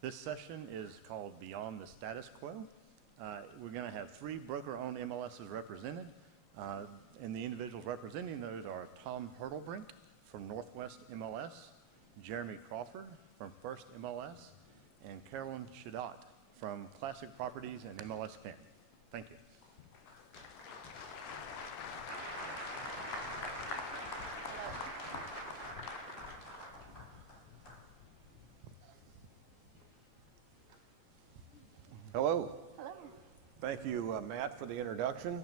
This session is called Beyond the Status Quo. We're going to have 3 broker-owned MLSs represented, and the individuals representing those are Tom Hurtlebrink from Northwest MLS, Jeremy Crawford from First MLS, and Carolyn Shadat from Classic Properties and MLS Penn. Thank you. Hello. Hello. Thank you, Matt, for the introduction.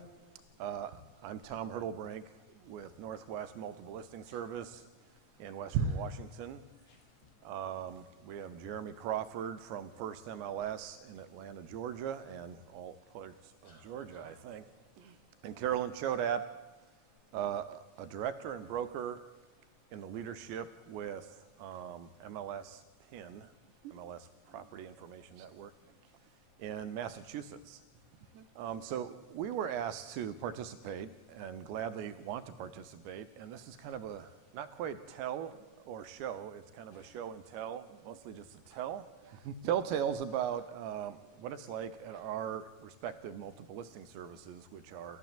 I'm Tom Hurtlebrink with Northwest Multiple Listing Service in Western Washington. We have Jeremy Crawford from First MLS in Atlanta, Georgia, and all parts of Georgia, I think. And Carolyn Chodat, a director and broker in the leadership with MLS PIN, MLS Property Information Network, in Massachusetts. So we were asked to participate and gladly want to participate, and this is kind of a, not quite tell or show, it's kind of a show and tell, mostly just a tell tales about what it's like at our respective multiple listing services, which are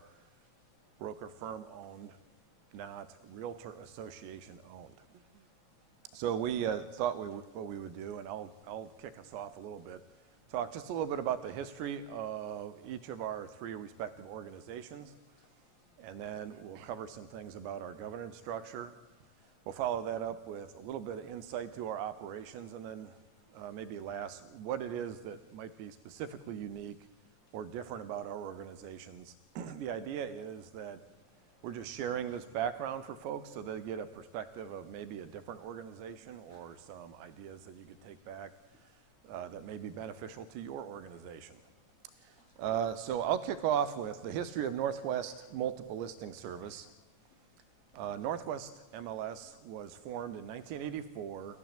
broker firm owned, not realtor association owned. So we thought what we would do, and I'll kick us off a little bit, talk just a little bit about the history of each of our 3 respective organizations, and then we'll cover some things about our governance structure. We'll follow that up with a little bit of insight to our operations, and then maybe last, what it is that might be specifically unique or different about our organizations. The idea is that we're just sharing this background for folks so they get a perspective of maybe a different organization or some ideas that you could take back that may be beneficial to your organization. So I'll kick off with the history of Northwest Multiple Listing Service. Northwest MLS was formed in 1984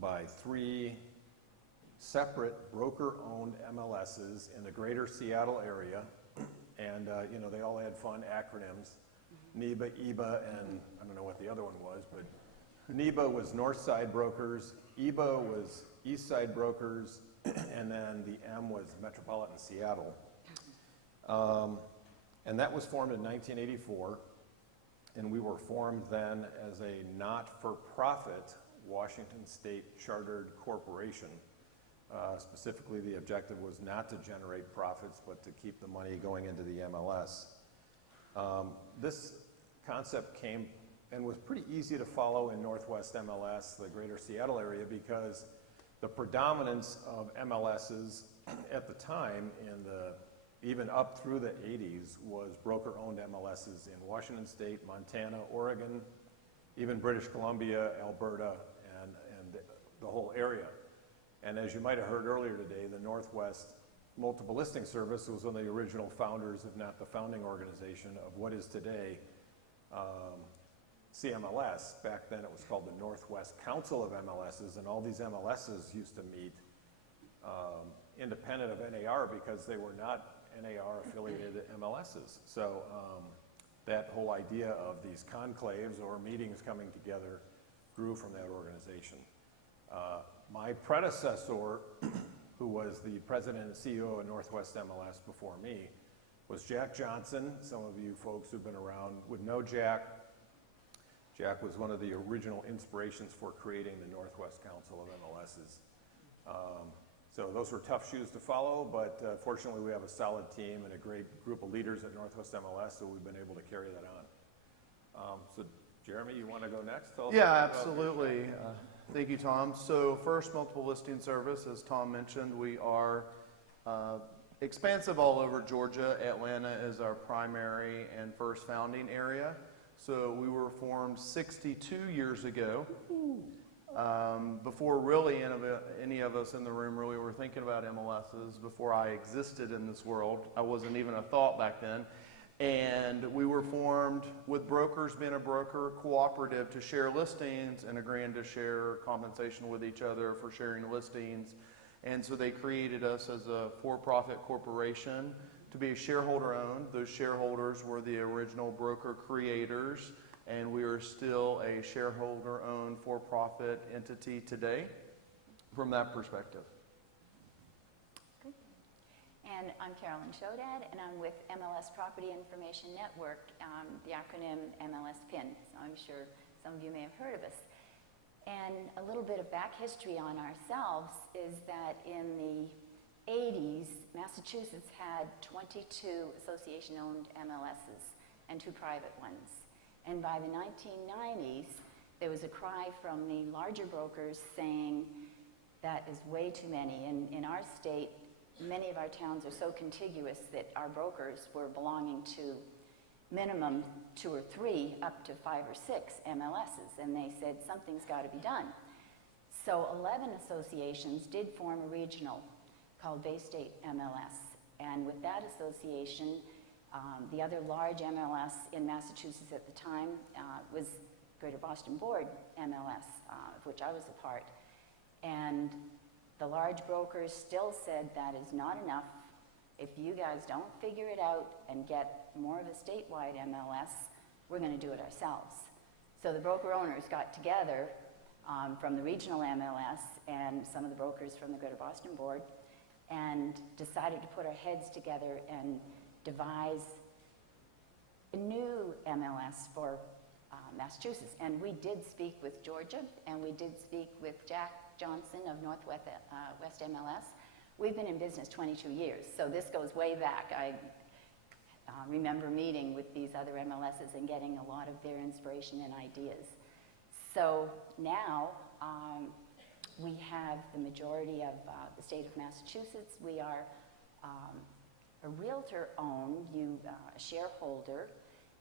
by 3 separate broker-owned MLSs in the greater Seattle area. And they all had fun acronyms, NEBA, EBA, and I don't know what the other one was, but NEBA was Northside Brokers, EBA was Eastside Brokers, and then the M was Metropolitan Seattle. And that was formed in 1984, and we were formed then as a not-for-profit Washington State chartered corporation. Specifically, the objective was not to generate profits, but to keep the money going into the MLS. This concept came and was pretty easy to follow in Northwest MLS, the greater Seattle area, because the predominance of MLSs at the time, even up through the 80s, was broker-owned MLSs in Washington State, Montana, Oregon, even British Columbia, Alberta, and the whole area. And as you might have heard earlier today, the Northwest Multiple Listing Service was one of the original founders, if not the founding organization, of what is today CMLS. Back then it was called the Northwest Council of MLSs, and all these MLSs used to meet independent of NAR because they were not NAR affiliated MLSs. So that whole idea of these conclaves or meetings coming together grew from that organization. My predecessor, who was the president and CEO of Northwest MLS before me, was Jack Johnson. Some of you folks who've been around would know Jack. Jack was one of the original inspirations for creating the Northwest Council of MLSs. So those were tough shoes to follow, but fortunately we have a solid team and a great group of leaders at Northwest MLS, so we've been able to carry that on. So Jeremy, you want to go next? Yeah, absolutely. Thank you, Tom. So First Multiple Listing Service, as Tom mentioned, we are expansive all over Georgia. Atlanta is our primary and first founding area. So we were formed 62 years ago. Before really any of us in the room really were thinking about MLSs, before I existed in this world. I wasn't even a thought back then. And we were formed with brokers being a broker cooperative to share listings and agreeing to share compensation with each other for sharing listings. And so they created us as a for-profit corporation to be shareholder owned. Those shareholders were the original broker creators, and we are still a shareholder owned for-profit entity today. from that perspective. Good. And I'm Carolyn Shodad, and I'm with MLS Property Information Network, the acronym MLS-PIN. So I'm sure some of you may have heard of us. And a little bit of back history on ourselves is that in the 80s, Massachusetts had 22 association-owned MLSs and 2 private ones. And by the 1990s, there was a cry from the larger brokers saying that is way too many. In our state, many of our towns are so contiguous that our brokers were belonging to minimum 2 or 3, up to 5 or 6 MLSs, and they said something's got to be done. So 11 associations did form a regional called Bay State MLS, and with that association, the other large MLS in Massachusetts at the time was Greater Boston Board MLS, of which I was a part, and the large brokers still said that is not enough. If you guys don't figure it out and get more of a statewide MLS, we're going to do it ourselves. So the broker owners got together from the regional MLS and some of the brokers from the Greater Boston Board and decided to put our heads together and devise a new MLS for Massachusetts. And we did speak with Georgia, and we did speak with Jack Johnson of Northwest West MLS. We've been in business 22 years, so this goes way back. I remember meeting with these other MLSs and getting a lot of their inspiration and ideas. So now we have the majority of the state of Massachusetts. We are a realtor-owned, a shareholder,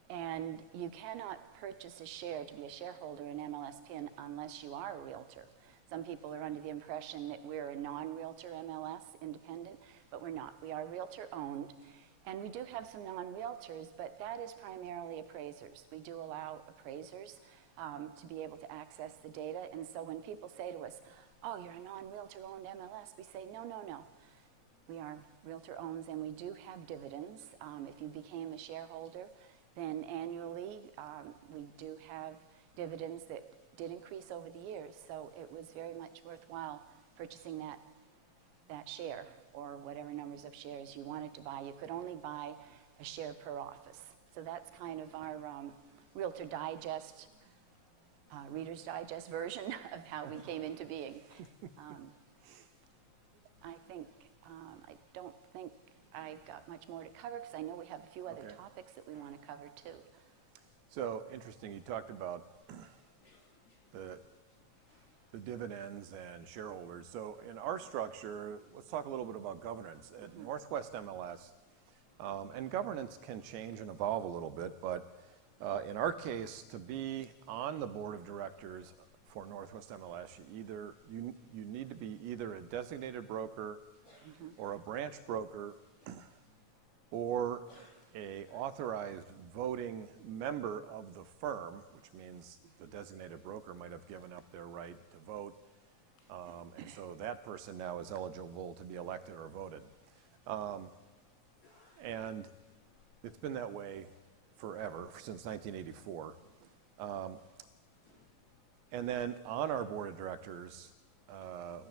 and you cannot purchase a share to be a shareholder in MLS-PIN unless you are a realtor. Some people are under the impression that we're a non-realtor MLS, independent, but we're not. We are realtor-owned, and we do have some non-realtors, but that is primarily appraisers. We do allow appraisers to be able to access the data, and so when people say to us, oh, you're a non-realtor-owned MLS, we say, no, no, no. We are realtor-owned, and we do have dividends. If you became a shareholder, then annually we do have dividends that did increase over the years, so it was very much worthwhile purchasing that share or whatever numbers of shares you wanted to buy. You could only buy a share per office. So that's kind of our Realtor Digest, Reader's Digest version of how we came into being. I don't think I've got much more to cover because I know we have a few other topics that we want to cover too. So interesting, you talked about the dividends and shareholders. So in our structure, let's talk a little bit about governance. At Northwest MLS, and governance can change and evolve a little bit, but in our case, to be on the board of directors for Northwest MLS, you need to be either a designated broker or a branch broker or a authorized voting member of the firm, which means the designated broker might have given up their right to vote, and so that person now is eligible to be elected or voted. And it's been that way forever, since 1984. And then on our board of directors,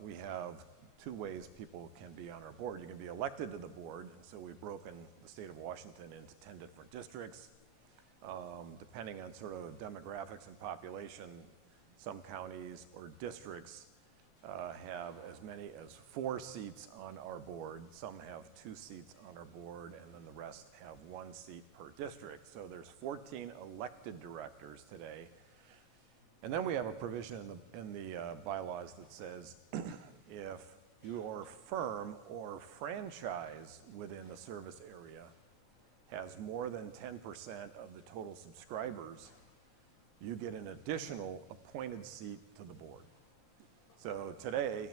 we have 2 ways people can be on our board. You can be elected to the board, and so we've broken the state of Washington into 10 different districts. Depending on sort of demographics and population, some counties or districts have as many as 4 seats on our board. Some have 2 seats on our board, and then the rest have 1 seat per district. So there's 14 elected directors today. And then we have a provision in the bylaws that says if your firm or franchise within the service area has more than 10% of the total subscribers, you get an additional appointed seat to the board. So today,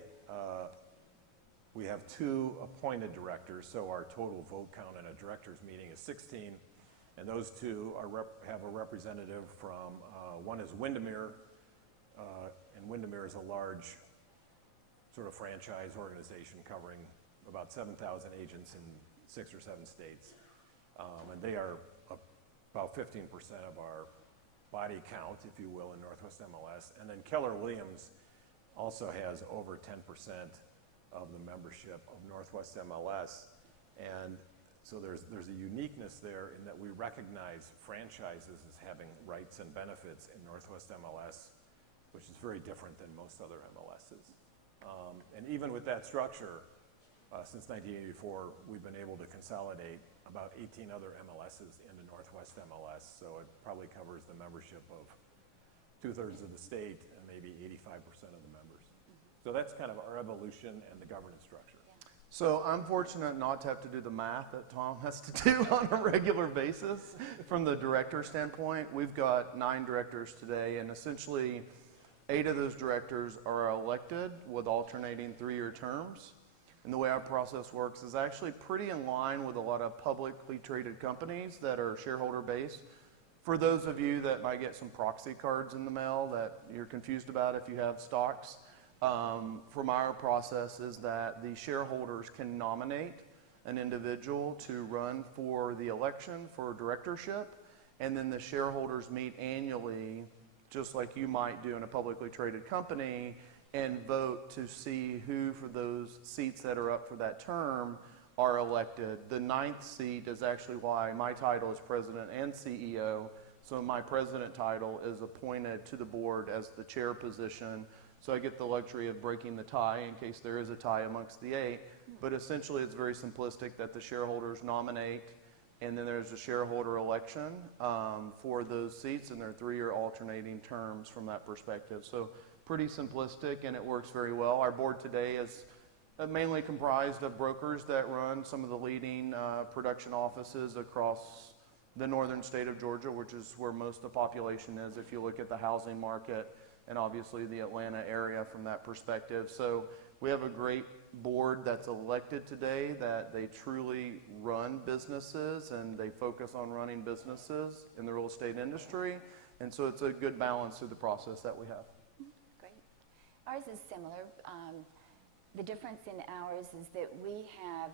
we have 2 appointed directors, so our total vote count in a director's meeting is 16, and those 2 have a representative from, one is Windermere, and Windermere is a large sort of franchise organization covering about 7,000 agents in 6 or 7 states. And they are about 15% of our body count, if you will, in Northwest MLS. And then Keller Williams also has over 10% of the membership of Northwest MLS. And so there's a uniqueness there in that we recognize franchises as having rights and benefits in Northwest MLS, which is very different than most other MLSs. And even with that structure, since 1984, we've been able to consolidate about 18 other MLSs into Northwest MLS, so it probably covers the membership of 2/3 of the state and maybe 85% of the members. So that's kind of our evolution and the governance structure. So I'm fortunate not to have to do the math that Tom has to do on a regular basis from the director standpoint. We've got 9 directors today, and essentially 8 of those directors are elected with alternating 3-year terms. And the way our process works is actually pretty in line with a lot of publicly traded companies that are shareholder based. For those of you that might get some proxy cards in the mail that you're confused about if you have stocks, from our process is that the shareholders can nominate an individual to run for the election for directorship, and then the shareholders meet annually, just like you might do in a publicly traded company, and vote to see who for those seats that are up for that term are elected. The 9th seat is actually why my title is president and CEO. So my president title is appointed to the board as the chair position. So I get the luxury of breaking the tie in case there is a tie amongst the 8. But essentially it's very simplistic that the shareholders nominate, and then there's a shareholder election for those seats, and they're 3-year alternating terms from that perspective. So pretty simplistic, and it works very well. Our board today is mainly comprised of brokers that run some of the leading production offices across the northern state of Georgia, which is where most of the population is if you look at the housing market, and obviously the Atlanta area from that perspective. So we have a great board that's elected today that they truly run businesses and they focus on running businesses in the real estate industry. And so it's a good balance through the process that we have. Great. Ours is similar. The difference in ours is that we have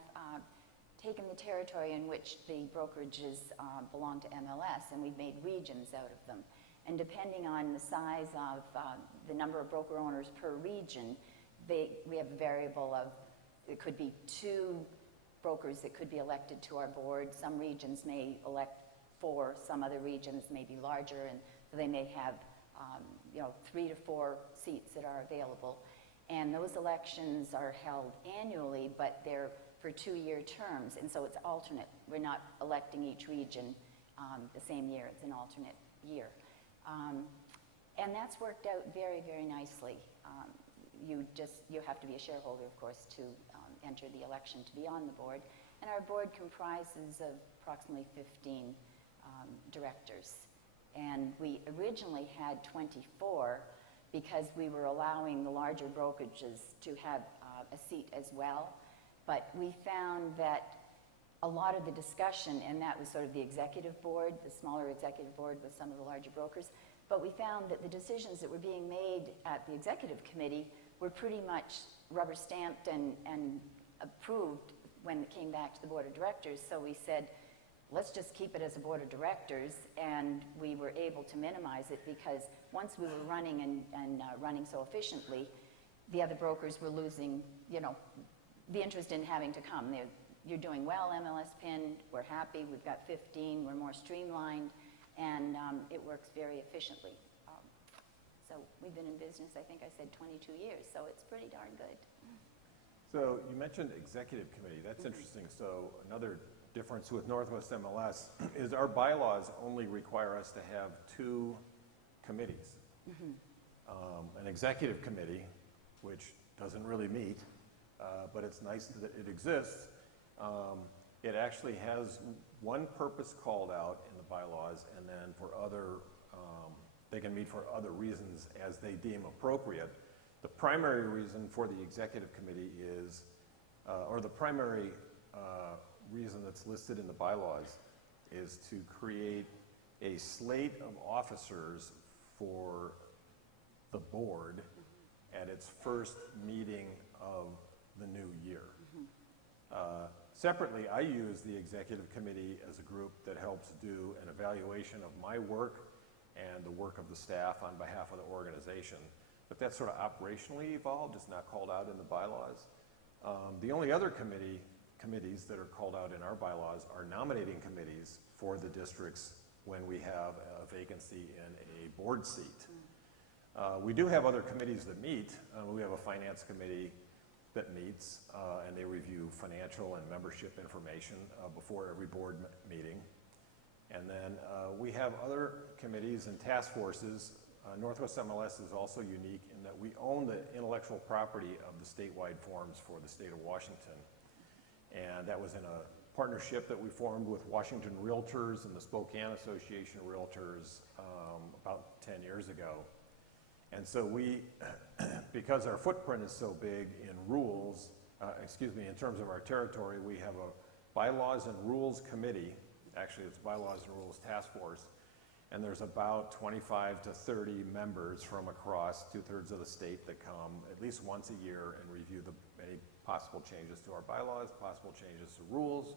taken the territory in which the brokerages belong to MLS, and we've made regions out of them. And depending on the size of the number of broker owners per region, we have a variable of, it could be 2 brokers that could be elected to our board. Some regions may elect 4, some other regions may be larger, and so they may have 3 to 4 seats that are available. And those elections are held annually, but they're for 2-year terms, and so it's alternate. We're not electing each region the same year, it's an alternate year. And that's worked out very, very nicely. You have to be a shareholder, of course, to enter the election to be on the board. And our board comprises of approximately 15 directors. And we originally had 24 because we were allowing the larger brokerages to have a seat as well. But we found that a lot of the discussion, and that was sort of the executive board, the smaller executive board with some of the larger brokers, but we found that the decisions that were being made at the executive committee were pretty much rubber stamped and approved when it came back to the board of directors. So we said, let's just keep it as a board of directors, and we were able to minimize it because once we were running and running so efficiently, the other brokers were losing, the interest in having to come. You're doing well, MLS PIN, we're happy, we've got 15, we're more streamlined, and it works very efficiently. So we've been in business, I think I said 22 years, so it's pretty darn good. So you mentioned executive committee, that's interesting. So another difference with Northwest MLS is our bylaws only require us to have 2 committees. An executive committee, which doesn't really meet, but it's nice that it exists. It actually has one purpose called out in the bylaws, and then for other, they can meet for other reasons as they deem appropriate. The primary reason for the executive committee is, or the primary reason that's listed in the bylaws is to create a slate of officers for the board at its first meeting of the new year. Separately, I use the executive committee as a group that helps do an evaluation of my work and the work of the staff on behalf of the organization. but that's sort of operationally evolved. It's not called out in the bylaws. The only other committees that are called out in our bylaws are nominating committees for the districts when we have a vacancy in a board seat. We do have other committees that meet. We have a finance committee that meets, and they review financial and membership information before every board meeting. And then we have other committees and task forces. Northwest MLS is also unique in that we own the intellectual property of the statewide forms for the state of Washington. And that was in a partnership that we formed with Washington Realtors and the Spokane Association of Realtors about 10 years ago. And so we, because our footprint is so big in rules, in terms of our territory, we have a bylaws and rules committee. Actually, it's bylaws and rules task force. And there's about 25 to 30 members from across 2/3 of the state that come at least once a year and review any possible changes to our bylaws, possible changes to rules.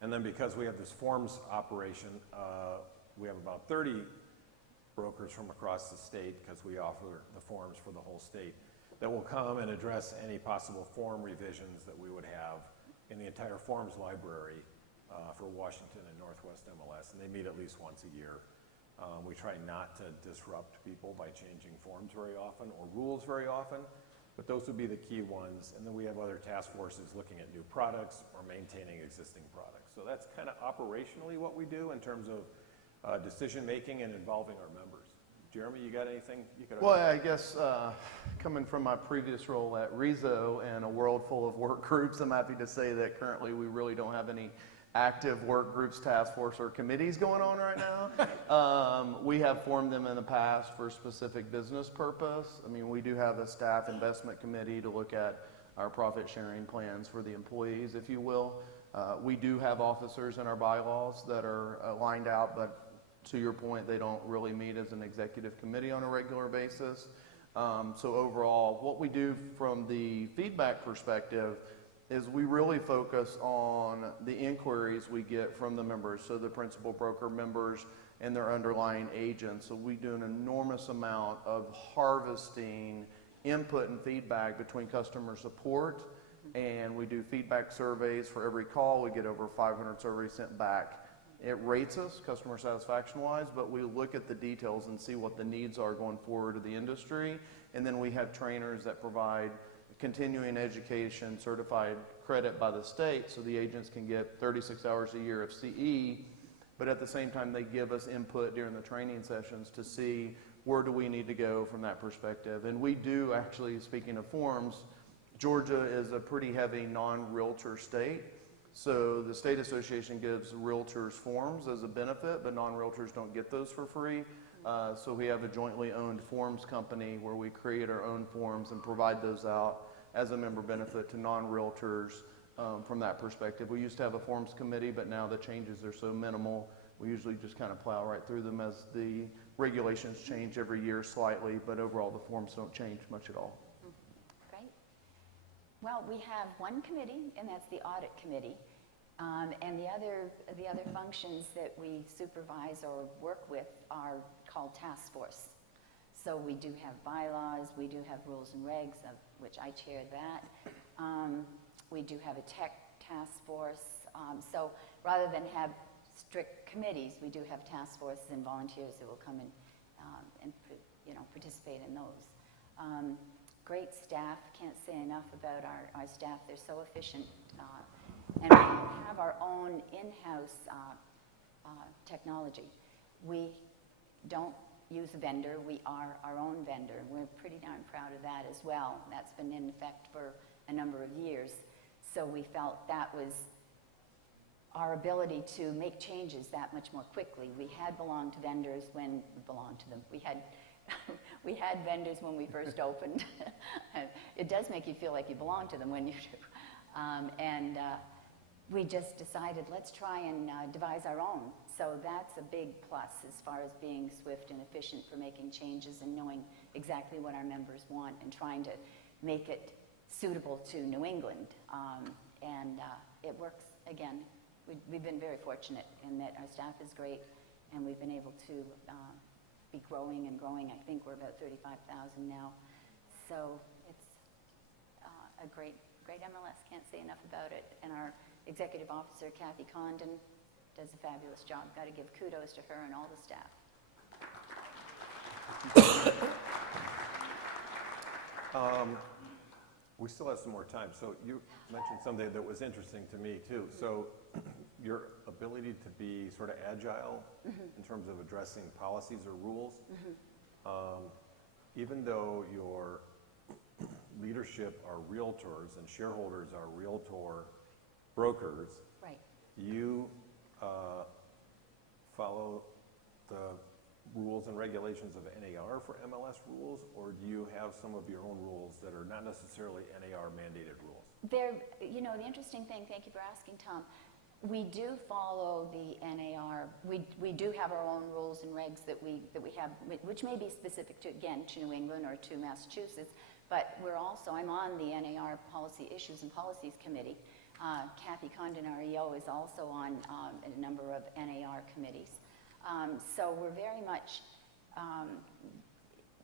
And then because we have this forms operation, we have about 30 brokers from across the state, because we offer the forms for the whole state, that will come and address any possible form revisions that we would have in the entire forms library for Washington and Northwest MLS, and they meet at least once a year. We try not to disrupt people by changing forms very often or rules very often, but those would be the key ones. And then we have other task forces looking at new products or maintaining existing products. So that's kind of operationally what we do in terms of decision-making and involving our members. Jeremy, you got anything you could? Well, I guess coming from my previous role at Rezo and a world full of work groups, I'm happy to say that currently we really don't have any active work groups, task force, or committees going on right now. We have formed them in the past for a specific business purpose. I mean, we do have a staff investment committee to look at our profit sharing plans for the employees, if you will. We do have officers in our bylaws that are lined out, but to your point, they don't really meet as an executive committee on a regular basis. So overall, what we do from the feedback perspective is we really focus on the inquiries we get from the members, so the principal broker members and their underlying agents. So we do an enormous amount of harvesting input and feedback between customer support, and we do feedback surveys for every call. We get over 500 surveys sent back. It rates us customer satisfaction wise, but we look at the details and see what the needs are going forward to the industry. And then we have trainers that provide continuing education, certified credit by the state, so the agents can get 36 hours a year of CE, but at the same time they give us input during the training sessions to see where do we need to go from that perspective. And we do actually, speaking of forms, Georgia is a pretty heavy non-realtor state, so the state association gives realtors forms as a benefit, but non-realtors don't get those for free. So we have a jointly owned forms company where we create our own forms and provide those out as a member benefit to non-realtors from that perspective. We used to have a forms committee, but now the changes are so minimal, we usually just kind of plow right through them as the regulations change every year slightly, but overall the forms don't change much at all. Great. Well, we have one committee, and that's the audit committee. And the other functions that we supervise or work with are called task force. So we do have bylaws, we do have rules and regs, of which I chair that. We do have a tech task force. So rather than have strict committees, we do have task forces and volunteers that will come and participate in those. Great staff, can't say enough about our staff. They're so efficient. And we have our own in-house technology. We don't use a vendor. We are our own vendor. We're pretty darn proud of that as well. That's been in effect for a number of years. So we felt that was our ability to make changes that much more quickly. We had belonged to vendors when we belonged to them. We had vendors when we first opened. It does make you feel like you belong to them when you do. We just decided, let's try and devise our own. So that's a big plus as far as being swift and efficient for making changes and knowing exactly what our members want and trying to make it suitable to New England. It works, again. We've been very fortunate in that our staff is great, and we've been able to be growing and growing. I think we're about 35,000 now. So it's a great MLS, can't say enough about it. And our executive officer, Kathy Condon, does a fabulous job. Got to give kudos to her and all the staff. We still have some more time. So you mentioned something that was interesting to me too. So your ability to be sort of agile in terms of addressing policies or rules, even though your leadership are realtors and shareholders are realtor brokers, Right. you follow the rules and regulations of NAR for MLS rules, or do you have some of your own rules that are not necessarily NAR mandated rules? The interesting thing, thank you for asking, Tom, we do follow the NAR. We do have our own rules and regs that we have, which may be specific to, again, to New England or to Massachusetts, but I'm on the NAR Policy Issues and Policies Committee. Kathy Condon, our EO, is also on a number of NAR committees. So we're very much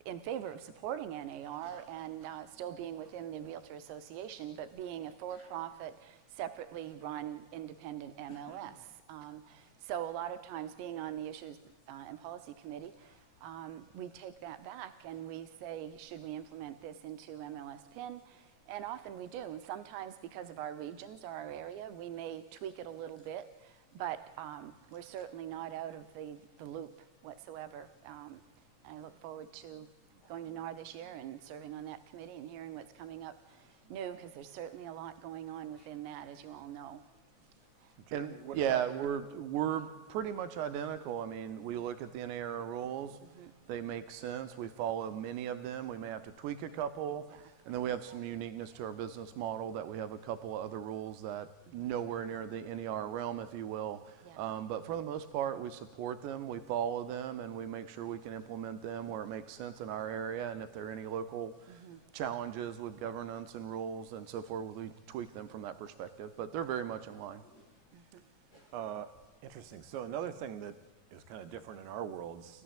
in favor of supporting NAR and still being within the Realtor Association, but being a for-profit, separately run, independent MLS. So a lot of times being on the Issues and Policy Committee, we take that back and we say, should we implement this into MLS PIN? And often we do. Sometimes because of our regions or our area, we may tweak it a little bit, but we're certainly not out of the loop whatsoever. I look forward to going to NAR this year and serving on that committee and hearing what's coming up new, because there's certainly a lot going on within that, as you all know. And yeah, we're pretty much identical. I mean, we look at the NAR rules, they make sense. We follow many of them. We may have to tweak a couple. And then we have some uniqueness to our business model that we have a couple of other rules that nowhere near the NAR realm, if you will. Yeah. But for the most part, we support them, we follow them, and we make sure we can implement them where it makes sense in our area. And if there are any local challenges with governance and rules and so forth, we tweak them from that perspective. But they're very much in line. Interesting. So another thing that is kind of different in our worlds,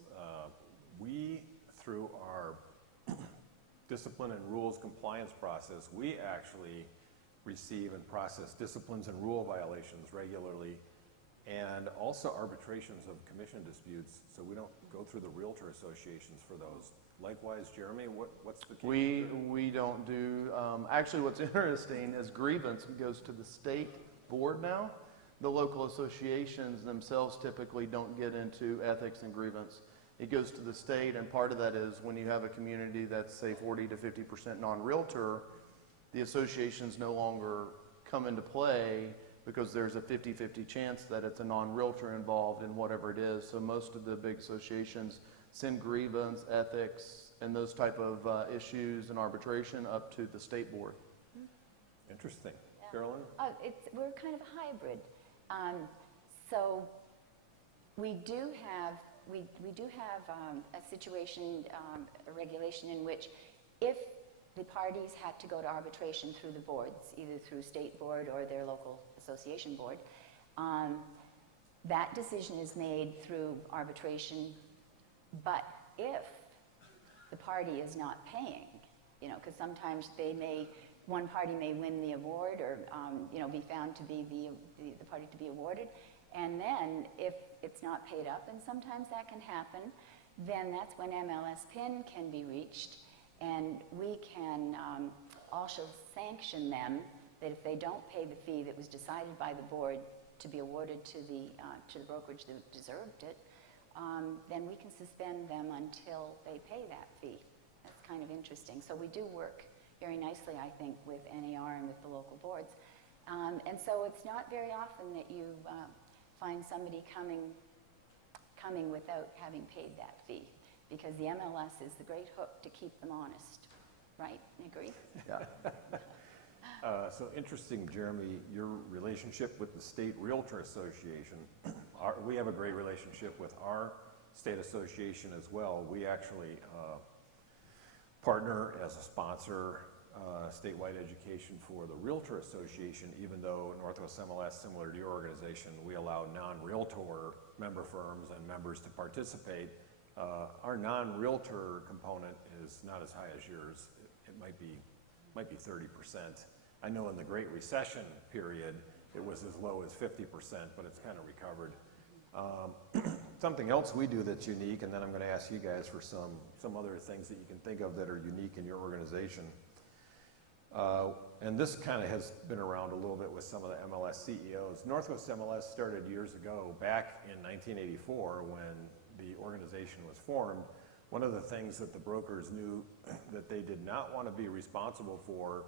we, through our discipline and rules compliance process, we actually receive and process disciplines and rule violations regularly, and also arbitrations of commission disputes, so we don't go through the realtor associations for those. Likewise, Jeremy, what's the case? We don't do, actually what's interesting is grievance goes to the state board now. The local associations themselves typically don't get into ethics and grievance. It goes to the state, and part of that is when you have a community that's, say, 40 to 50% non-realtor, the associations no longer come into play because there's a 50-50 chance that it's a non-realtor involved in whatever it is. So most of the big associations send grievance, ethics, and those type of issues and arbitration up to the state board. Interesting. Yeah. Carolyn? We're kind of a hybrid. So we do have a situation, a regulation in which if the parties had to go to arbitration through the boards, either through state board or their local association board, that decision is made through arbitration. But if the party is not paying, because sometimes one party may win the award or be found to be the party to be awarded, and then if it's not paid up, and sometimes that can happen, then that's when MLS PIN can be reached, and we can also sanction them that if they don't pay the fee that was decided by the board to be awarded to the brokerage that deserved it, then we can suspend them until they pay that fee. That's kind of interesting. So we do work very nicely, I think, with NAR and with the local boards. And so it's not very often that you find somebody coming without having paid that fee, because the MLS is the great hook to keep them honest, right? Agree? Yeah. So interesting, Jeremy, your relationship with the State Realtor Association. We have a great relationship with our state association as well. We actually partner as a sponsor, statewide education for the Realtor Association, even though Northwest MLS, similar to your organization, we allow non-realtor member firms and members to participate. Our non-realtor component is not as high as yours. It might be 30%. I know in the Great Recession period, it was as low as 50%, but it's kind of recovered. Something else we do that's unique, and then I'm going to ask you guys for some other things that you can think of that are unique in your organization. And this kind of has been around a little bit with some of the MLS CEOs. Northwest MLS started years ago, back in 1984, when the organization was formed. One of the things that the brokers knew that they did not want to be responsible for,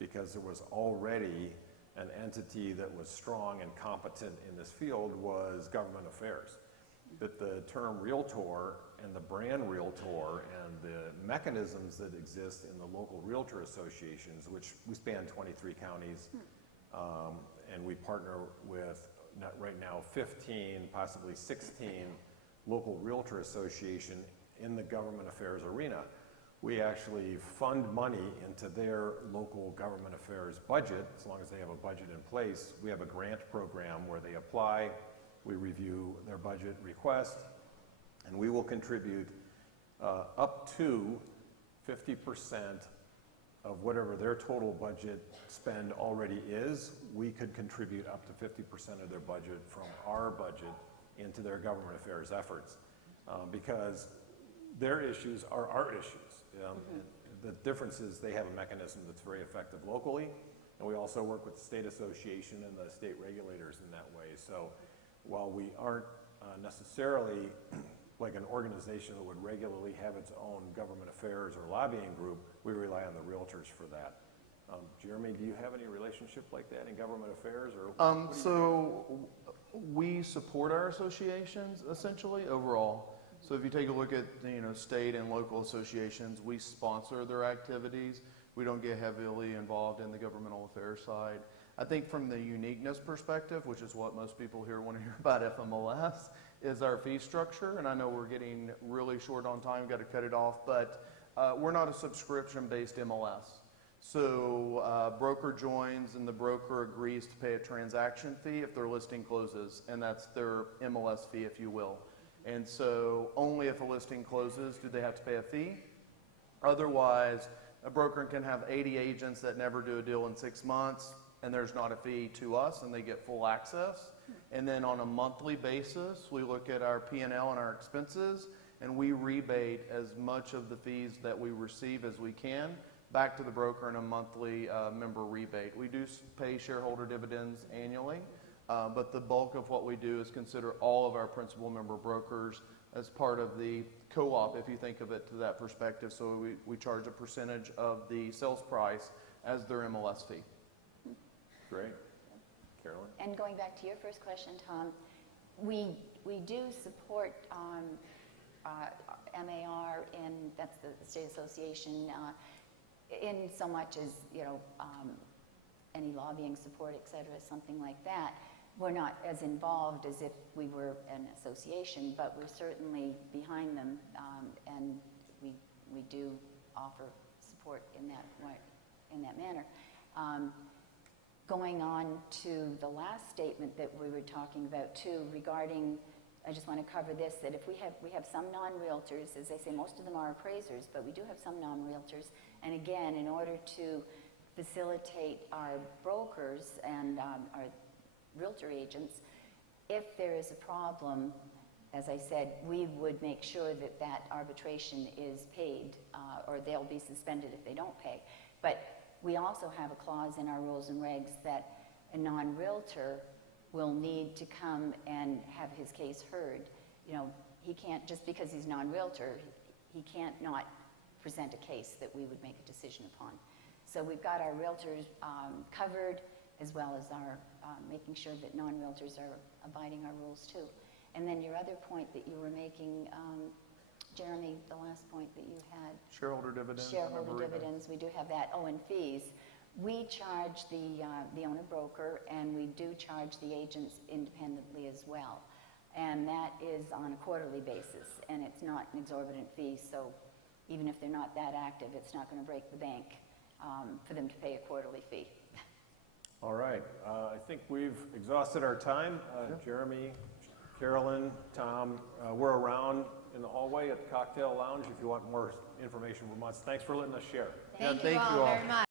because there was already an entity that was strong and competent in this field, was government affairs. That the term realtor and the brand realtor and the mechanisms that exist in the local realtor associations, which we span 23 counties, and we partner with, right now, 15, possibly 16 local realtor association in the government affairs arena. We actually fund money into their local government affairs budget, as long as they have a budget in place. We have a grant program where they apply, we review their budget request, and we will contribute up to 50% of whatever their total budget spend already is. We could contribute up to 50% of their budget from our budget into their government affairs efforts, because their issues are our issues. The difference is they have a mechanism that's very effective locally, and we also work with the state association and the state regulators in that way. So while we aren't necessarily like an organization that would regularly have its own government affairs or lobbying group, we rely on the realtors for that. Jeremy, do you have any relationship like that in government affairs? Or So we support our associations essentially overall. So if you take a look at state and local associations, we sponsor their activities. We don't get heavily involved in the governmental affairs side. I think from the uniqueness perspective, which is what most people here want to hear about FMLS, is our fee structure. And I know we're getting really short on time, got to cut it off, but we're not a subscription-based MLS. So broker joins and the broker agrees to pay a transaction fee if their listing closes, and that's their MLS fee, if you will. And so only if a listing closes do they have to pay a fee. Otherwise, a broker can have 80 agents that never do a deal in 6 months, and there's not a fee to us, and they get full access. And then on a monthly basis, we look at our P&L and our expenses, and we rebate as much of the fees that we receive as we can back to the broker in a monthly member rebate. We do pay shareholder dividends annually, but the bulk of what we do is consider all of our principal member brokers as part of the co-op, if you think of it to that perspective. So we charge a percentage of the sales price as their MLS fee. Great. Carolyn? And going back to your first question, Tom, we do support MAR, and that's the state association, in so much as, any lobbying support, et cetera, something like that. We're not as involved as if we were an association, but we're certainly behind them, and we do offer support in that manner. Going on to the last statement that we were talking about too, regarding, I just want to cover this, that if we have some non-realtors, as they say, most of them are appraisers, but we do have some non-realtors, and again, in order to facilitate our brokers and our realtor agents, if there is a problem, as I said, we would make sure that that arbitration is paid, or they'll be suspended if they don't pay. But we also have a clause in our rules and regs that a non-realtor will need to come and have his case heard. He can't, just because he's non-realtor, he can't not present a case that we would make a decision upon. So we've got our realtors covered, as well as our making sure that non-realtors are abiding our rules too. And then your other point that you were making, Jeremy, the last point that you had. Shareholder dividends. Shareholder dividends, we do have that. Oh, and fees. We charge the owner broker, and we do charge the agents independently as well. And that is on a quarterly basis, and it's not an exorbitant fee, so even if they're not that active, it's not going to break the bank for them to pay a quarterly fee. All right. I think we've exhausted our time. Jeremy, Carolyn, Tom, we're around in the hallway at the cocktail lounge if you want more information from us. Thanks for letting us share. Yeah, Thank you all very much.